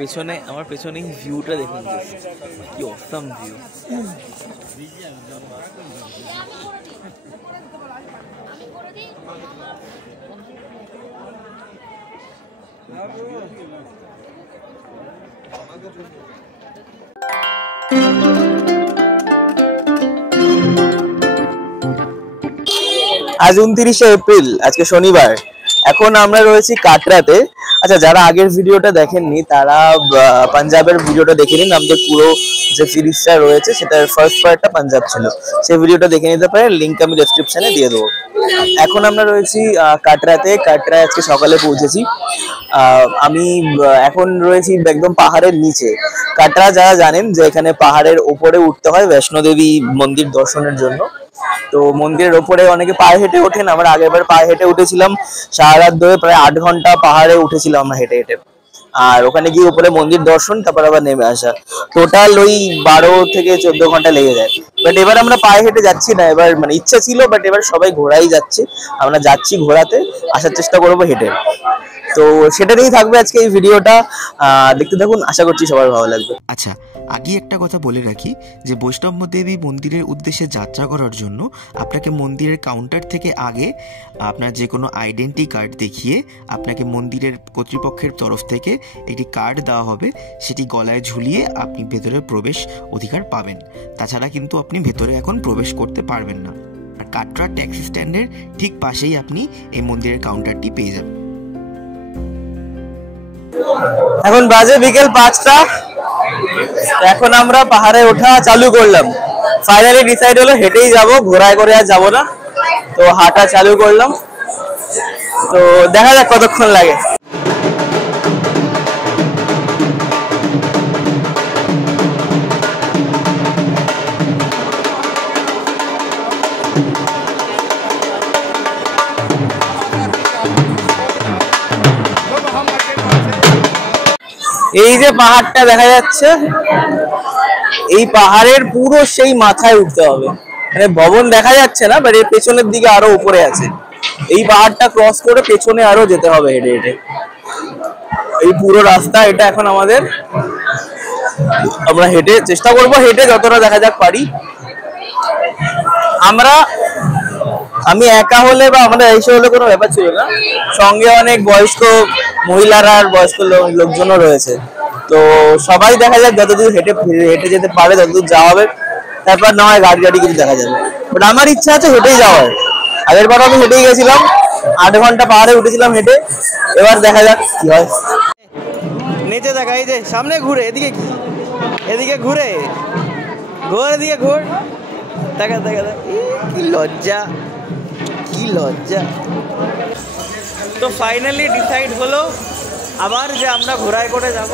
পেছনে আমার পেছনে ভিউটা দেখুন, কি অসাম ভিউ। আজ 29শে এপ্রিল, আজকে শনিবার। এখন আমরা রয়েছি কাটরাতে। আচ্ছা, যারা আগের ভিডিওটা দেখেননি তারা পাঞ্জাবের ভিডিওটা দেখে নিন। আমাদের পুরো যে সিরিজটা রয়েছে সেটার ফার্স্ট পার্টটা পাঞ্জাব ছিল, সেই ভিডিওটা দেখে নিতে পারেন, লিঙ্ক আমি ডেসক্রিপশনে দিয়ে দেবো। এখন আমরা রয়েছি কাটরাতে। কাটরায় আজকে সকালে পৌঁছেছি। আমি এখন রয়েছি একদম পাহাড়ের নিচে। কাটরা যারা জানেন যে এখানে পাহাড়ের ওপরে উঠতে হয় বৈষ্ণোদেবী মন্দির দর্শনের জন্য। তো মন্দিরের ওপরে অনেকে পায়ে হেঁটে ওঠেন, আমরা আগেরবার পায়ে হেঁটে উঠেছিলাম। সারা রাত ধরে প্রায় 8 ঘন্টা পাহাড়ে উঠেছিলাম আমরা হেঁটে হেঁটে। আর ওখানে গিয়ে উপরে মন্দির দর্শন, তারপর আবার নেমে আসা। টোটাল ওই 12 থেকে 14 ঘন্টা লেগে যায়। বাট এবার আমরা পায়ে হেঁটে যাচ্ছি না, এবার মানে ইচ্ছা ছিল, বাট এবার সবাই ঘোড়াই যাচ্ছে। আমরা যাচ্ছি ঘোড়াতে, আসার চেষ্টা করবো হেঁটে। তো সেটা নিয়েই থাকবে আজকে এই ভিডিওটা, দেখতে থাকুন, আশা করছি সবার ভালো লাগবে। আচ্ছা, আগে একটা কথা বলে রাখি যে বৈষ্ণব দেবী মন্দিরের উদ্দেশ্যে যাত্রা করার জন্য আপনাকে মন্দিরের কাউন্টার থেকে আগে আপনার যে কোনো আইডেন্টি কার্ড দেখিয়ে আপনাকে মন্দিরের কর্তৃপক্ষের তরফ থেকে একটি কার্ড দেওয়া হবে, সেটি গলায় ঝুলিয়ে আপনি ভেতরে প্রবেশ অধিকার পাবেন। তাছাড়া কিন্তু আপনি ভেতরে এখন প্রবেশ করতে পারবেন না। আর কাটরা ট্যাক্সি স্ট্যান্ডের ঠিক পাশেই আপনি এই মন্দিরের কাউন্টারটি পেয়ে যাবেন। এখন বাজে বিকেল 5টা। এখন আমরা পাহাড়ে ওঠা চালু করলাম। ফাইনালি ডিসাইড হলো হেঁটেই যাব, ঘোড়ায় করে আর যাবো না। তো হাঁটা চালু করলাম। তো দেখা যাক কতক্ষণ লাগে। এই যে পাহাড়টা দেখা যাচ্ছে, এই পাহাড়ের পুরো সেই মাথায় উঠতে হবে। মানে ভবন দেখা যাচ্ছে না, বাট এর পেছনের দিকে আরো উপরে আছে। এই পাহাড়টা ক্রস করে পেছনে আরো যেতে হবে হেঁটে হেঁটে। এই পুরো রাস্তা এটা এখন আমাদের। আমরা হেঁটে চেষ্টা করবো, হেঁটে যতটা দেখা যাক পারি। আমি একা হলে বা আমাদের এসে হলে কোনো ব্যাপার ছিল না, সঙ্গে অনেক বয়স্ক মহিলারা আর বয়স্ক লোকজনও রয়েছে। তো সবাই দেখা যাক যতদূর হেঁটে হেঁটে যেতে পারে ততদূর যাওয়া হবে, তারপর না হয় গাড়ি কিছু দেখা যাবে। বাট আমার ইচ্ছা আছে হেঁটেই যাওয়ার। আগের বার আমি হেঁটেই গেছিলাম, 8 ঘন্টা পাহাড়ে উঠেছিলাম হেঁটে। এবার দেখা যাক কি হয়। নিচে দেখা, এই যে সামনে ঘুরে, এদিকে এদিকে ঘুরে ঘোর, এদিকে ঘোর, দেখা দেখা কি লজ্জা, কি লজ্জা। তো ফাইনালি ডিসাইড হলো আবার যে আমরা ঘোড়ায় করে যাব।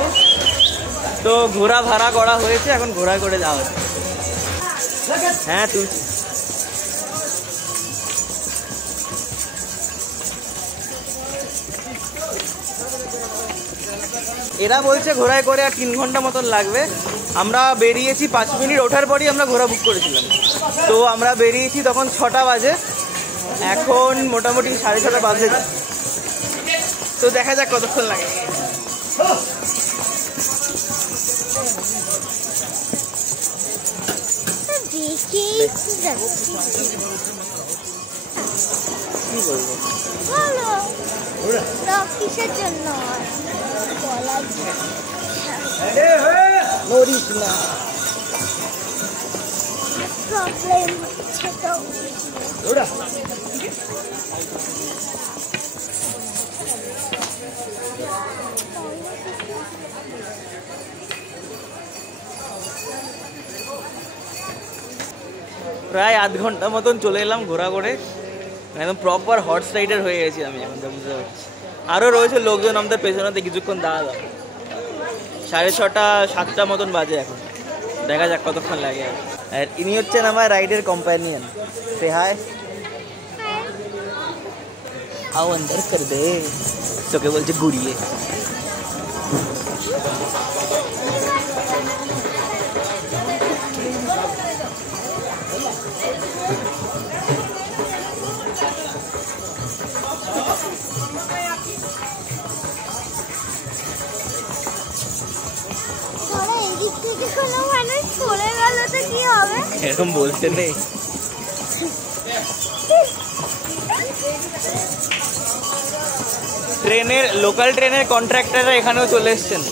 তো ঘোড়া ভাড়া করা হয়েছে, এখন ঘোড়ায় করে যাওয়া হচ্ছে। হ্যাঁ তুই এরা বলছে ঘোড়ায় করে আর 3 ঘন্টা মতন লাগবে। আমরা বেরিয়েছি 5 মিনিট ওঠার পরই আমরা ঘোড়া বুক করেছিলাম। তো আমরা বেরিয়েছি তখন 6টা বাজে, এখন মোটামুটি 6:30 বাজে। তো দেখা যাক কতক্ষণ লাগে। কি বলবো কিসের জন্য মরিস না, প্রবলেম হচ্ছে তো। প্রায় 8 ঘন্টা মতন চলে এলাম ঘোরা করে, একদম প্রপার হর্স রাইডার হয়ে গেছি আমি এখন, বুঝতে পারছি। আরও রয়েছে লোকজন আমাদের পেছনেতে, কিছুক্ষণ দাঁড়ালাম। 6:30 7টা মতন বাজে এখন, দেখা যাক কতক্ষণ লাগে। আর ইনি হচ্ছেন আমার রাইডের কম্প্যানিয়ন। সে হাই, आओ अंदर कर दे, তোকে বলছে ঘুরিয়ে। যদি কোনো মানুষ পড়ে গেল তো কি হবে? এরকম বলতে নেই। ট্রেনের লোকাল ট্রেনের কন্ট্রাক্টররা এখানেও চলে এসছেন।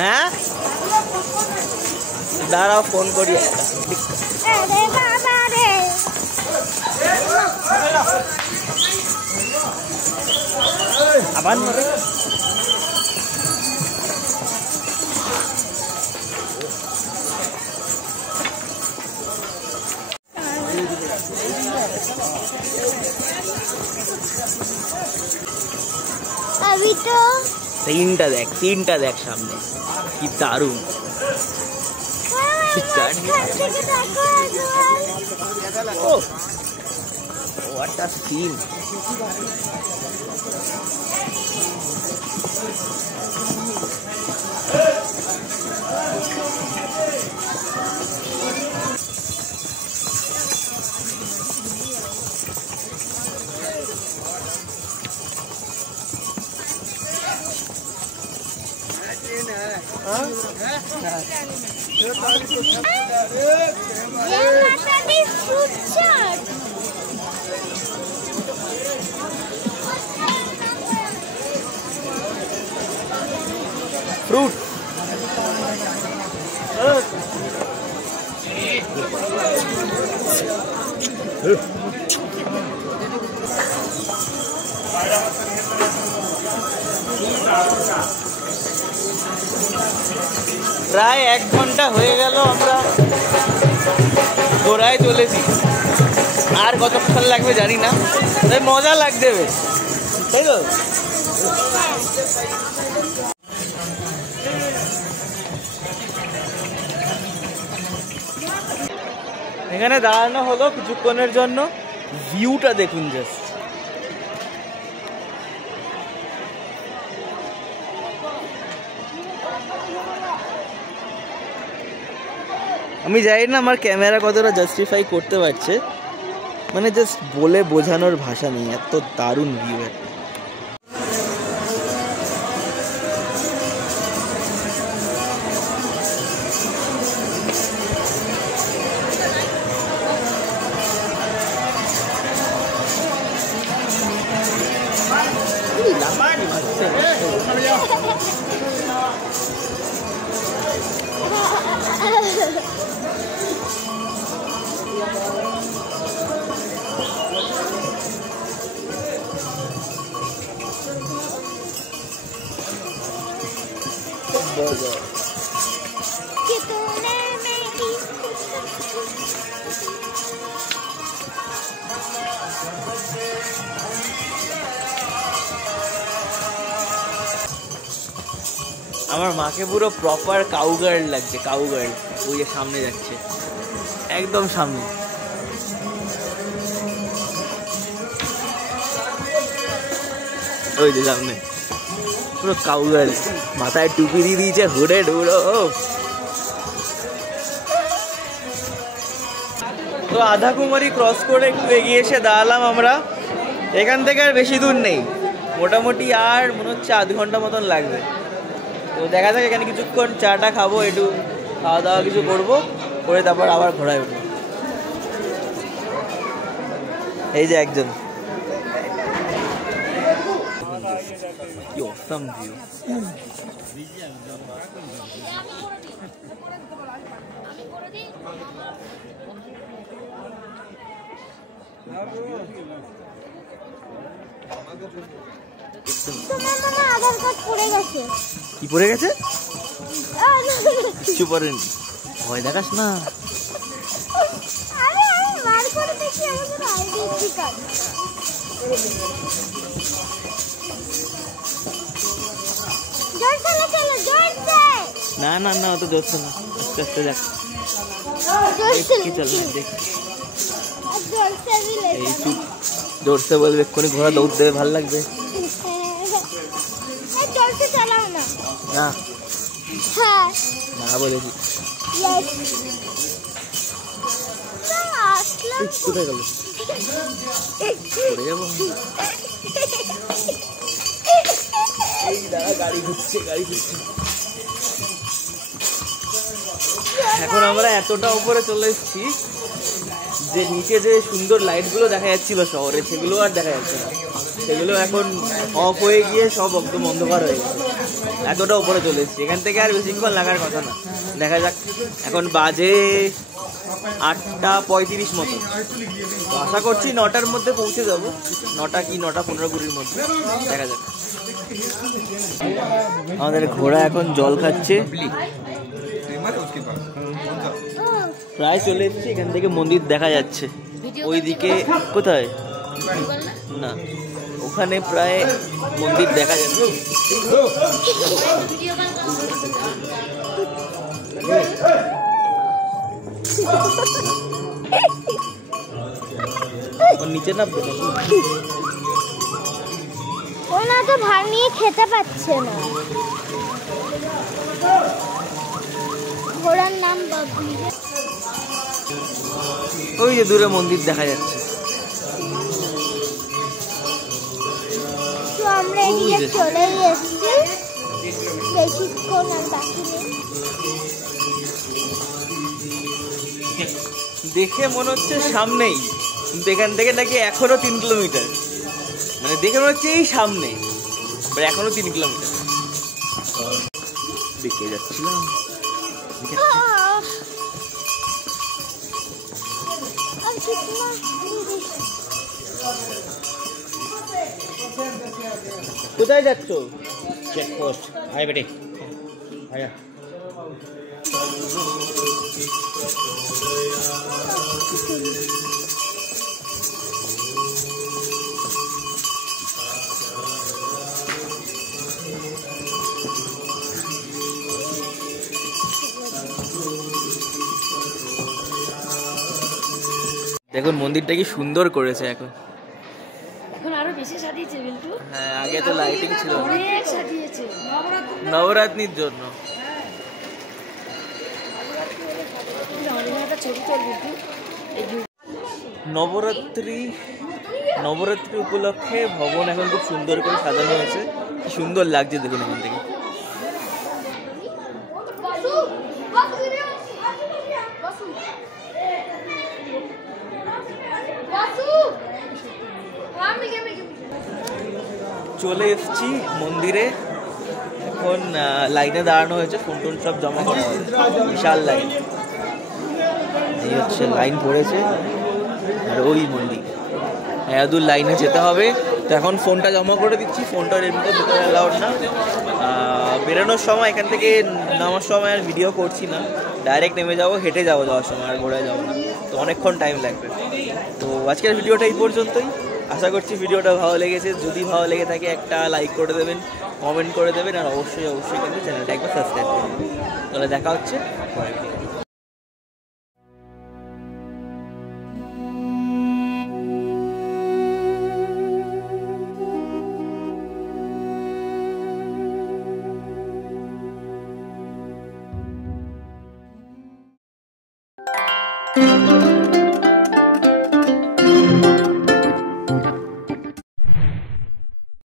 হ্যাঁ দাঁড়াও ফোন করি আবার। তিনটা দেখ সামনে, কি দারুণ। What a scene! Fruit. প্রায় 1 ঘন্টা হয়ে গেল আমরা ঘোড়ায় চলেছি। আর কতক্ষণ লাগবে জানি না, তাই মজা লাগবে বেশ, তাই তো? এখানে দাঁড়ানো হলো কিছুক্ষণের জন্য। ভিউটা দেখুন জাস্ট। আমি জানি না আমার ক্যামেরা কতটা জাস্টিফাই করতে পারছে, মানে জাস্ট বলে বোঝানোর ভাষা নেই, এত দারুণ ভিউ একটা। আমার মাকে পুরো প্রপার কাউগার্ল লাগছে, কাউগার্ল। ওই যে সামনে যাচ্ছে, একদম সামনে। ওই যে সামনে পুরো কাউগার্ল, মাথায় টুপি দিয়ে দিয়েছে, হুড়ে ঢুড়ো। তো আধা কুমারী ক্রস করে একটু এগিয়ে এসে দাঁড়ালাম আমরা। এখান থেকে আর বেশি দূর নেই, মোটামুটি আর মনে হচ্ছে আধ ঘন্টা মতন লাগবে। তো দেখা যাক, এখানে কিছুক্ষণ চাটা খাবো, একটু খাওয়া দাওয়া কিছু করবো, করে তারপর আবার ঘোড়ায় উঠবো। এই যে একজন, কি অসাম ভিউ। আধার কার্ড পড়ে গেছে। কি পড়ে গেছে? কিছু পড়েনি, ভয় দেখাস না। না না না, অত জোরছে না, আস্তে আস্তে দেখ। এই চুপ, জোরসে বলবে, এক্ষুনি ঘোড়া দৌড় দেবে, ভালো লাগবে না। না বলেছি। কোথায় গেল? পড়ে যাবো। গাড়ি ঘুরছে। এখন আমরা এতটা উপরে চলে এসেছি যে নিচে যে সুন্দর লাইটগুলো দেখা যাচ্ছিল শহরে, সেগুলো আর দেখা যাচ্ছে না। সেগুলো এখন অফ হয়ে গিয়ে সব একদম অন্ধকার হয়ে গেছে। এতটা উপরে চলে এসেছি, এখান থেকে আর বেশিক্ষণ লাগার কথা না। দেখা যাক, এখন বাজে 8:35 মতো। তো আশা করছি 9টার মধ্যে পৌঁছে যাবো। 9টা কি 9:15-20-র মধ্যে, দেখা যাক। আমাদের ঘোড়া এখন জল খাচ্ছে। প্রায় চলে এসেছি, এখান থেকে মন্দির দেখা যাচ্ছে। ওইদিকে কোথায় না, ওখানে প্রায় মন্দির দেখা যাচ্ছে। নিচে নামবে ওনা তো ভার নিয়ে খেতে পাচ্ছে না। ঘোড়ার নাম বাবলি। ওই যে দূরে মন্দির দেখা যাচ্ছে। তো আমরা এদিকে চলে এসেছি, বেশিক্ষণ আর বাকি নেই। দেখে মনে হচ্ছে সামনেই, কিন্তু এখান থেকে নাকি এখনো 3 কিলোমিটার। মানে দেখে মনে হচ্ছে এই সামনে, এখনো 3 কিলোমিটার। দেখে যাচ্ছিলাম। কোথায় যাচ্ছ? চেকপোস্ট। আয় বেটে, আয়া। দেখুন মন্দিরটা কি সুন্দর করেছে এখন। এখন আরো বেশি সাজিয়েছে বিল্টু। হ্যাঁ, আগে তো লাইটিং ছিল না। অনেক সাজিয়েছে নবরাত্রির জন্য। একটা ছবি তোল বিল্টু। নবরাত্রি উপলক্ষে ভবন এখন খুব সুন্দর করে সাজানো হয়েছে। কি সুন্দর লাগছে দেখুন এখান থেকে। চলে এসেছি মন্দিরে, এখন লাইনে দাঁড়ানো হয়েছে, ফোন টোন সব জমা করা হয়েছে। বিশাল লাইন, এই হচ্ছে লাইন পড়েছে। আর ওই মন্দির, এত দূর লাইনে যেতে হবে। তো এখন ফোনটা জমা করে দিচ্ছি, ফোনটা এমনিতে ভিতরে অ্যালাউড না। বেরোনোর সময় এখান থেকে নামার সময় আর ভিডিও করছি না, ডাইরেক্ট নেমে যাবো, হেঁটে যাবো যাওয়ার সময়, আর ঘোড়ায় যাবো না। তো অনেকক্ষণ টাইম লাগবে। তো আজকের ভিডিওটা এই পর্যন্তই। আশা করছি ভিডিওটা ভালো লেগেছে। যদি ভালো লেগে থাকে একটা লাইক করে দেবেন, কমেন্ট করে দেবেন, আর অবশ্যই কিন্তু চ্যানেলটা একবার সাবস্ক্রাইব করে দেবেন। তাহলে দেখা হচ্ছে পরের ভিডিও।